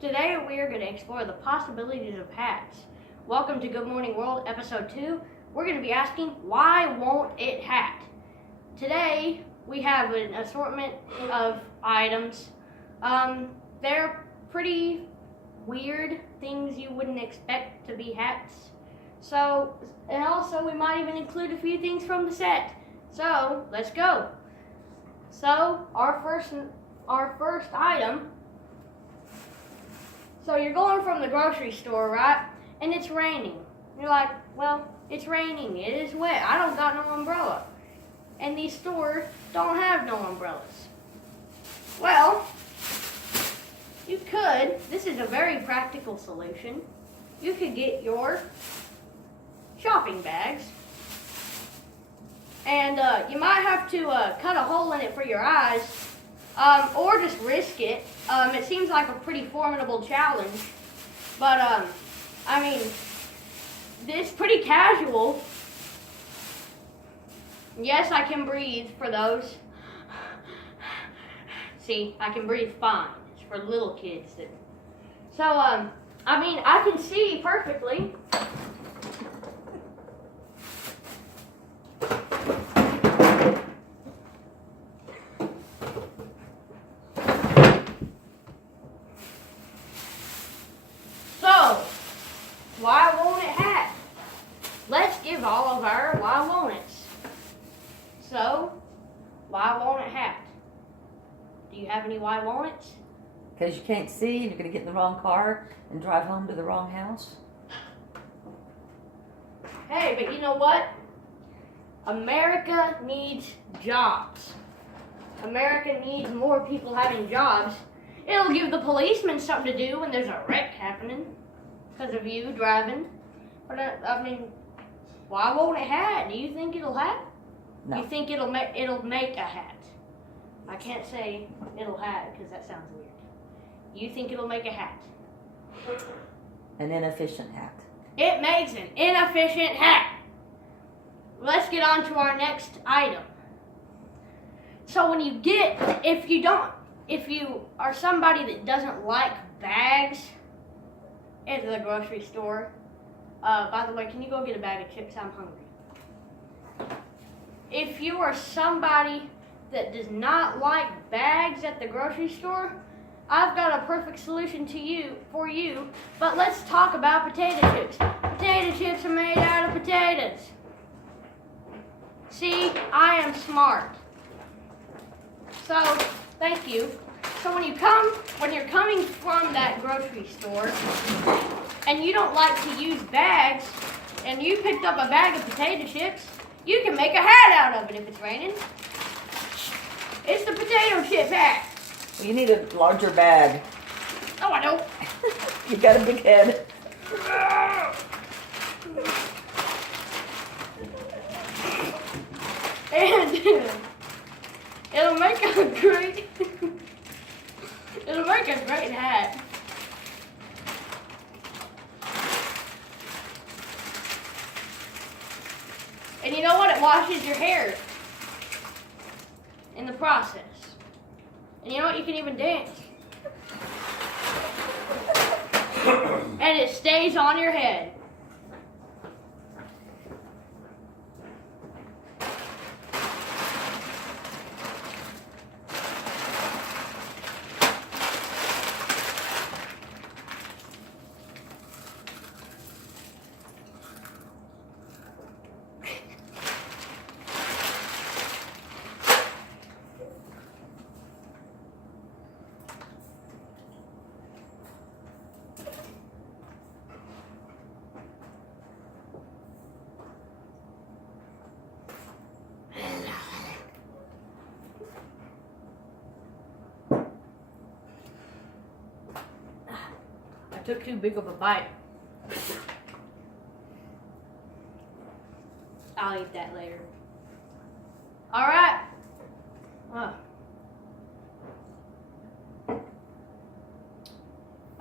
Today we are going to explore the possibilities of hats. Welcome to Good Morning World, Episode 2. We're going to be asking, why won't it hat? Today we have an assortment of items. They're pretty weird things you wouldn't expect to be hats. And also we might even include a few things from the set. So, let's go. So, our first item. So you're going from the grocery store, right? And it's raining. You're like, well, it's raining. It is wet. I don't got no umbrella. And these stores don't have no umbrellas. Well, you could. This is a very practical solution. You could get your shopping bags. And you might have to cut a hole in it for your eyes. Or just risk it. It seems like a pretty formidable challenge. But, I mean, it's pretty casual. Yes, I can breathe for those. See, I can breathe fine. It's for little kids. So, I mean, I can see perfectly. Why won't it hat? Let's give all of our why won't it's. So, why won't it hat? Do you have any why won't it's? Because you can't see and you're going to get in the wrong car and drive home to the wrong house. Hey, but you know what? America needs jobs. America needs more people having jobs. It'll give the policemen something to do when there's a wreck happening. Because of you driving. But I mean, why won't it hat? Do you think it'll hat? No. You think it'll make a hat? I can't say it'll hat because that sounds weird. You think it'll make a hat? An inefficient hat. It makes an inefficient hat. Let's get on to our next item. So when if you are somebody that doesn't like bags at the grocery store. By the way, can you go get a bag of chips? I'm hungry. If you are somebody that does not like bags at the grocery store, I've got a perfect solution for you. But let's talk about potato chips. Potato chips are made out of potatoes. See, I am smart. So, thank you. So when you're coming from that grocery store and you don't like to use bags and you picked up a bag of potato chips, you can make a hat out of it if it's raining. It's the potato chip hat. Well, you need a larger bag. Oh, I don't. You got a big head. And it'll make a great hat. And you know what? It washes your hair in the process. And you know what? You can even dance. And it stays on your head. I took too big of a bite. I'll eat that later. Alright. I'll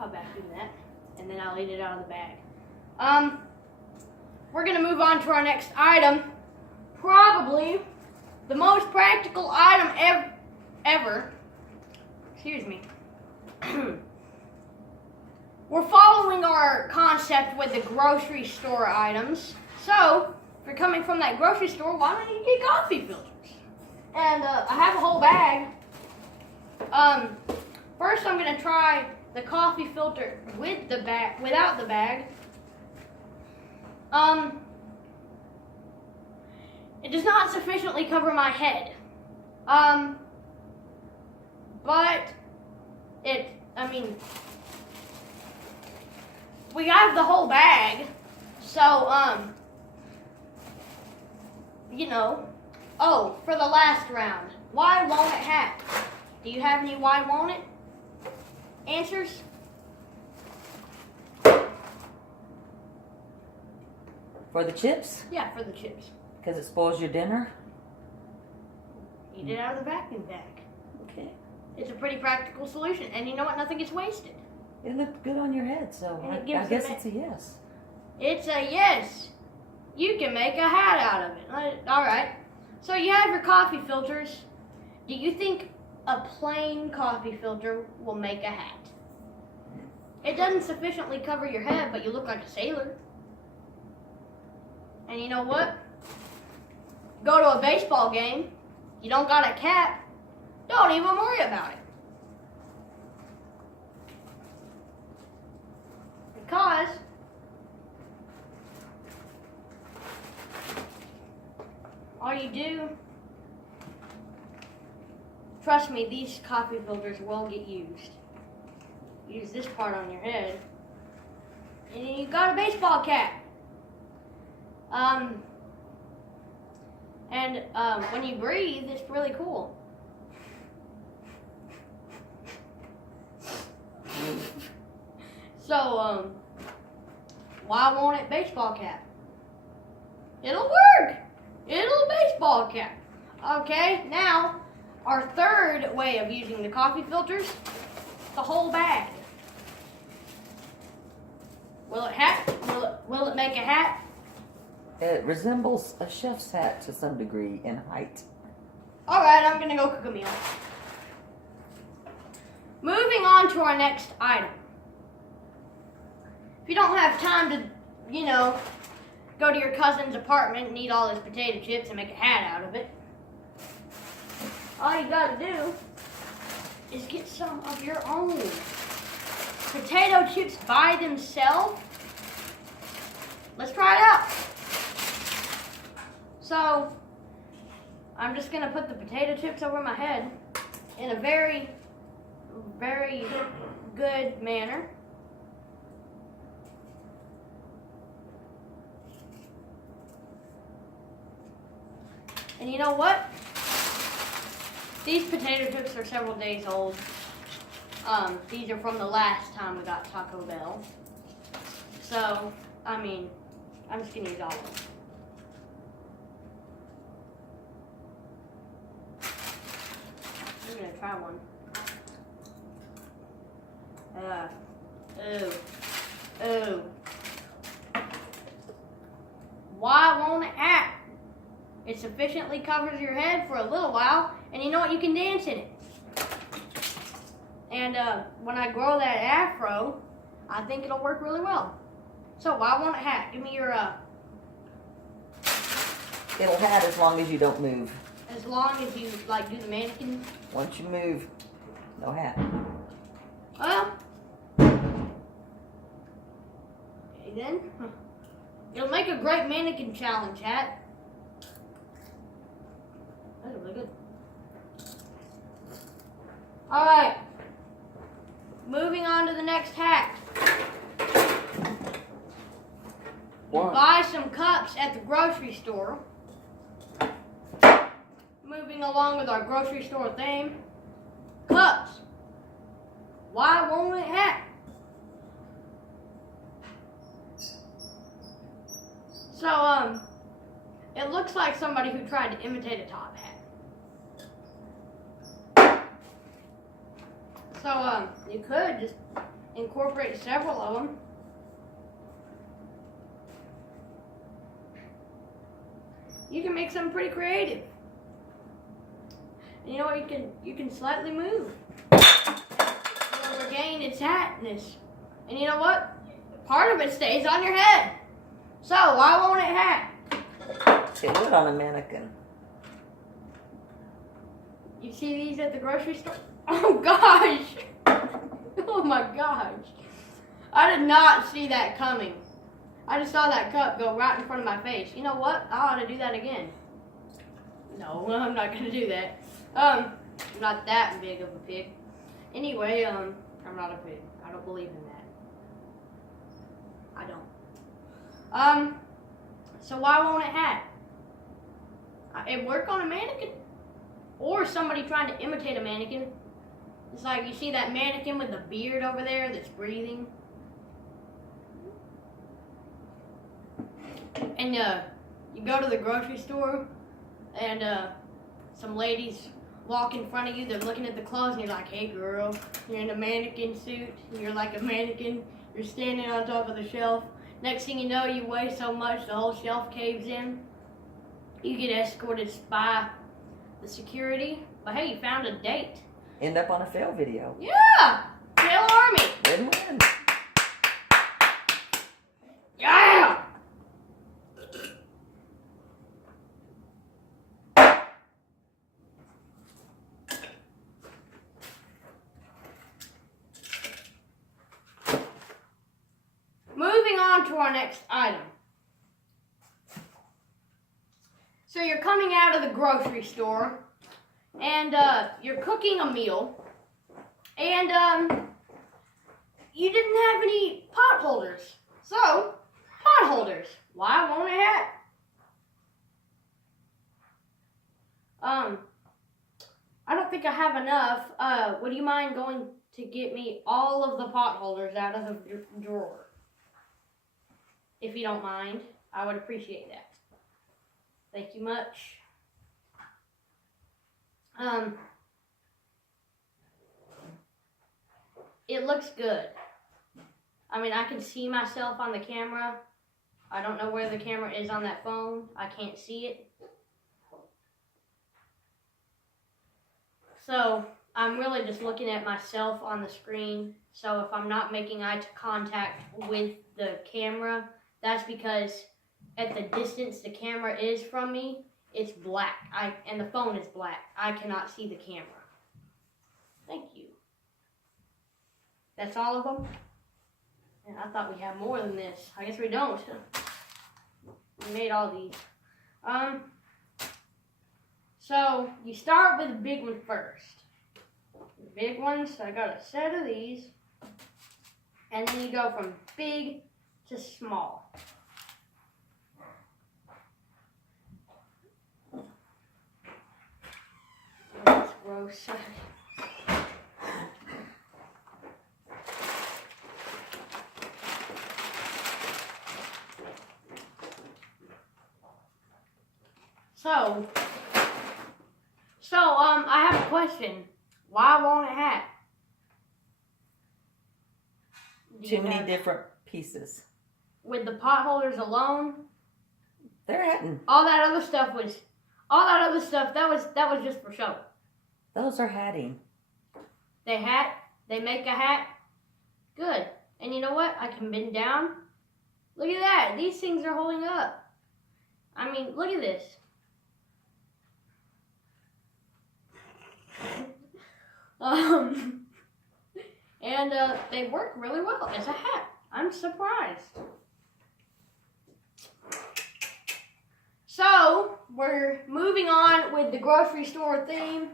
vacuum that. And then I'll eat it out of the bag. We're going to move on to our next item. Probably the most practical item ever. Excuse me. we're following our concept with the grocery store items. So, if you're coming from that grocery store, why don't you get coffee filters? And I have a whole bag. First I'm gonna try the coffee filter with the bag, without the bag. It does not sufficiently cover my head. But we have the whole bag, so, oh, for the last round, why won't it hat? Do you have any why won't it answers? For the chips? Yeah, for the chips. Because it spoils your dinner? Eat it out of the vacuum bag. Okay. It's a pretty practical solution, and you know what? Nothing gets wasted. It looked good on your head, so And it I gives guess them it's a yes. It's a yes. You can make a hat out of it. All right. So you have your coffee filters. Do you think a plain coffee filter will make a hat? It doesn't sufficiently cover your head, but you look like a sailor. And you know what? Go to a baseball game. You don't got a cap. Don't even worry about it. Because all you do, trust me, these coffee filters will get used. Use this part on your head. And you got a baseball cap. When you breathe, it's really cool. So, why won't it baseball cap? It'll work. It'll baseball cap. Okay, now, our third way of using the coffee filters, the whole bag. Will it make a hat? It resembles a chef's hat to some degree in height. Alright, I'm gonna go cook a meal. Moving on to our next item. If you don't have time to, go to your cousin's apartment and eat all his potato chips and make a hat out of it, all you gotta do is get some of your own. Potato chips by themselves. Let's try it out. So, I'm just gonna put the potato chips over my head in a very, very good manner. And you know what? These potato chips are several days old. These are from the last time we got Taco Bell. So, I'm just gonna use all of them. I'm gonna try one. Ooh. Why won't it act? It sufficiently covers your head for a little while, and you know what? You can dance in it. And when I grow that afro, I think it'll work really well. So why won't it hat? Give me your It'll hat as long as you don't move. as long as you do the mannequin. Once you move, no hat. Well, okay then. It'll make a great mannequin challenge hat. That's really good. Alright. Moving on to the next hat. You buy some cups at the grocery store. Moving along with our grocery store theme. Cups. Why won't it hat? So, it looks like somebody who tried to imitate a top hat. So, you could just incorporate several of them. You can make something pretty creative. And you know what? You can slightly move. It'll regain its hatness. And you know what? Part of it stays on your head. So why won't it hat? It would on a mannequin. You see these at the grocery store? Oh gosh! Oh my gosh! I did not see that coming. I just saw that cup go right in front of my face. You know what? I ought to do that again. No, I'm not gonna do that. I'm not that big of a pig. Anyway, I'm not a pig. I don't believe in that. I don't. So why won't it hat? It work on a mannequin? Or somebody trying to imitate a mannequin. It's like you see that mannequin with the beard over there that's breathing. And you go to the grocery store and some ladies walk in front of you, they're looking at the clothes and you're like, hey girl, you're in a mannequin suit, and you're like a mannequin, you're standing on top of the shelf. Next thing you know, you weigh so much the whole shelf caves in. You get escorted by the security, but hey, you found a date. End up on a fail video. Yeah! Fail Army! Win-win. Yeah! Moving on to our next item. So you're coming out of the grocery store and you're cooking a meal and you didn't have any pot holders. So, pot holders. Why won't it hat? I don't think I have enough. Would you mind going to get me all of the pot holders out of the drawer? If you don't mind, I would appreciate that. Thank you much. It looks good. I mean, I can see myself on the camera. I don't know where the camera is on that phone. I can't see it. So, I'm really just looking at myself on the screen. So, if I'm not making eye contact with the camera, that's because at the distance the camera is from me, it's black. And the phone is black. I cannot see the camera. Thank you. That's all of them? And I thought we had more than this. I guess we don't. We made all these. So you start with the big one first. The big ones, I got a set of these. And then you go from big to small. That's gross. So, I have a question. Why won't it hat? Too many different pieces. With the pot holders alone, they're hatting. All that other stuff, that was just for show. Those are hatting. They hat, they make a hat. Good. And you know what? I can bend down. Look at that. These things are holding up. I mean, look at this. And they work really well as a hat. I'm surprised. So, we're moving on with the grocery store theme.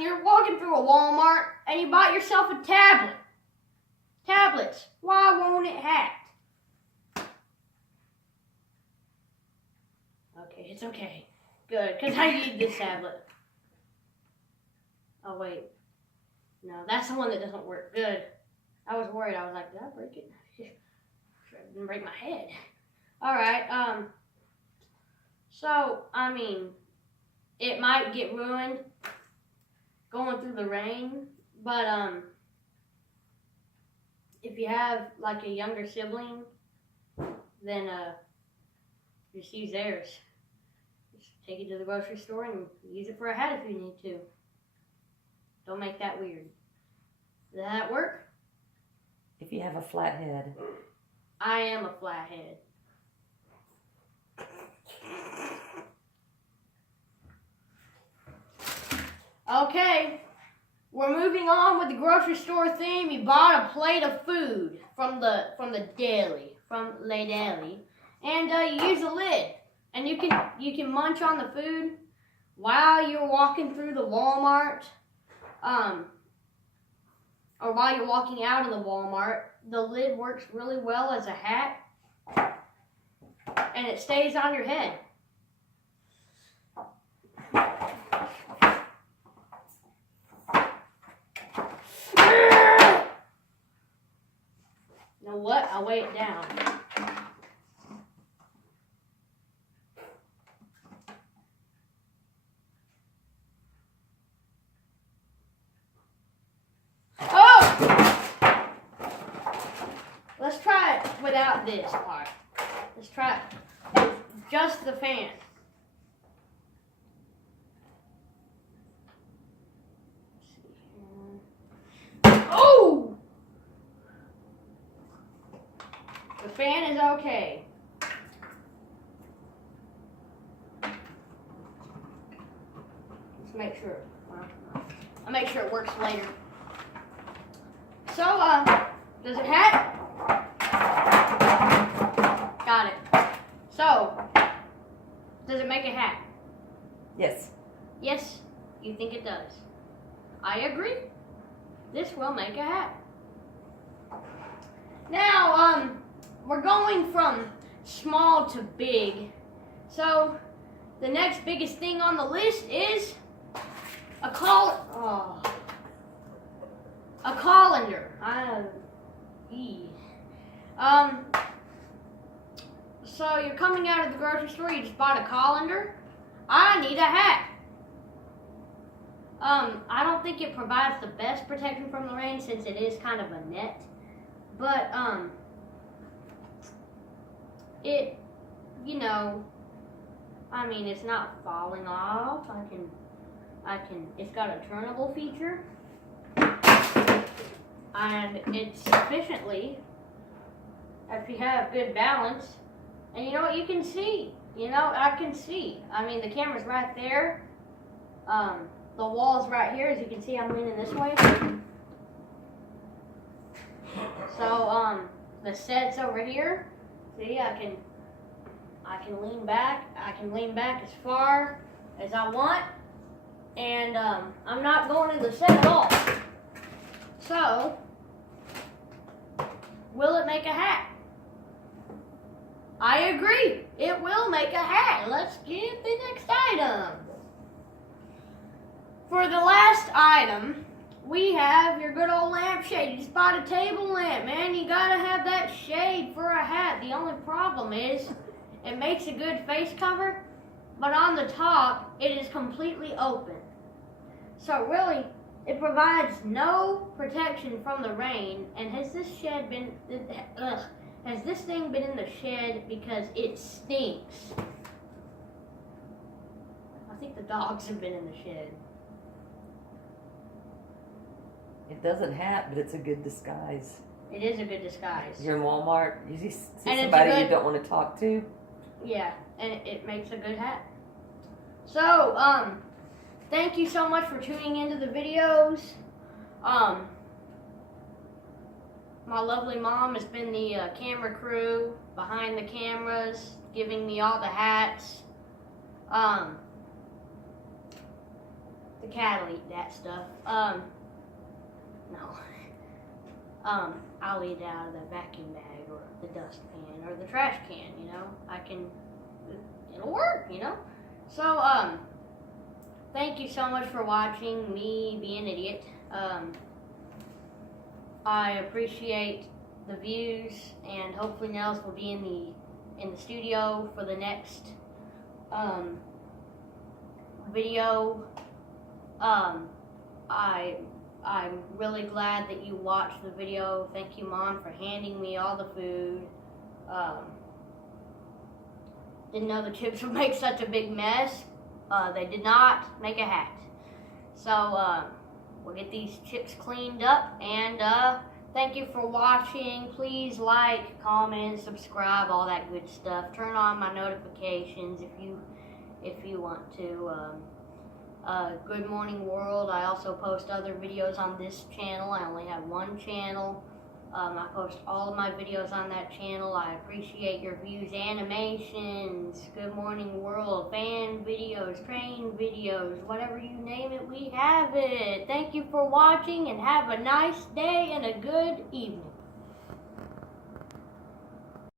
You're walking through a Walmart and you bought yourself a tablet. Tablets. Why won't it hat? Okay, it's okay. Good, because I need this tablet. Oh, wait. No, that's the one that doesn't work. Good. I was worried. I was like, did I break it? I didn't break my head. Alright, so, it might get ruined going through the rain, but, if you have, like, a younger sibling, then, just use theirs. Just take it to the grocery store and use it for a hat if you need to. Don't make that weird. Does that work? if you have a flat head. I am a flathead. Okay, we're moving on with the grocery store theme. You bought a plate of food from the deli, from Le Deli, and you use a lid, and you can munch on the food while you're walking through the Walmart, or while you're walking out of the Walmart. The lid works really well as a hat, and it stays on your head. You know what? I'll weigh it down. Oh! Let's try it without this part. Let's try it with just the fan. Oh! The fan is okay. Let's make sure. I'll make sure it works later. So, does it hat? Got it. So, does it make a hat? Yes. Yes, you think it does. I agree. This will make a hat. Now, we're going from small to big. So, the next biggest thing on the list is a colander. So you're coming out of the grocery store, you just bought a colander. I need a hat. I don't think it provides the best protection from the rain since it is kind of a net. But, it, you know, I mean, it's not falling off. It's got a turnable feature. And it's sufficiently, if you have good balance, and you know what, you can see. You know, I can see. I mean, the camera's right there. The wall's right here. As you can see, I'm leaning this way. So, the set's over here. See, I can lean back. I can lean back as far as I want. And, I'm not going in the set at all. So, will it make a hat? I agree. It will make a hat. Let's get the next item. For the last item, we have your good old lampshade. You just bought a table lamp, man. You gotta have that shade for a hat. The only problem is it makes a good face cover, but on the top, it is completely open. So really, it provides no protection from the rain. And has this shed been, has this thing been in the shed because it stinks? I think the dogs have been in the shed. It doesn't hat, but it's a good disguise. It is a good disguise. You're in Walmart, you see And somebody it's a you don't want to talk to. Yeah, and it makes a good hat. So, thank you so much for tuning into the videos. My lovely mom has been the camera crew behind the cameras, giving me all the hats. The cat will eat that stuff. No. I'll eat it out of the vacuum bag or the dustpan or the trash can, you know. It'll work, you know. So, thank you so much for watching me be an idiot. I appreciate the views, and hopefully Nels will be in the studio for the next video. I'm really glad that you watched the video. Thank you, Mom, for handing me all the food. Didn't know the chips would make such a big mess. They did not make a hat. So, we'll get these chips cleaned up and Thank you for watching. Please like, comment, subscribe, all that good stuff. Turn on my notifications if you want to. Good Morning World. I also post other videos on this channel. I only have one channel. I post all of my videos on that channel. I appreciate your views. Animations, Good Morning World, fan videos, train videos, whatever you name it, we have it. Thank you for watching and have a nice day and a good evening.